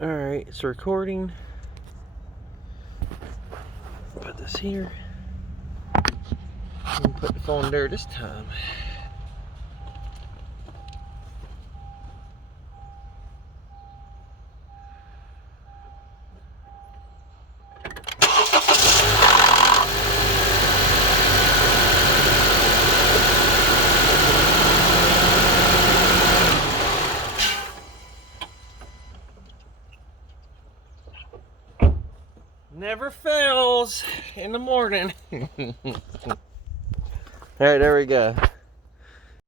Alright, it's recording. Put this here. And put the phone there this time. Never fails in the morning. Alright, there we go.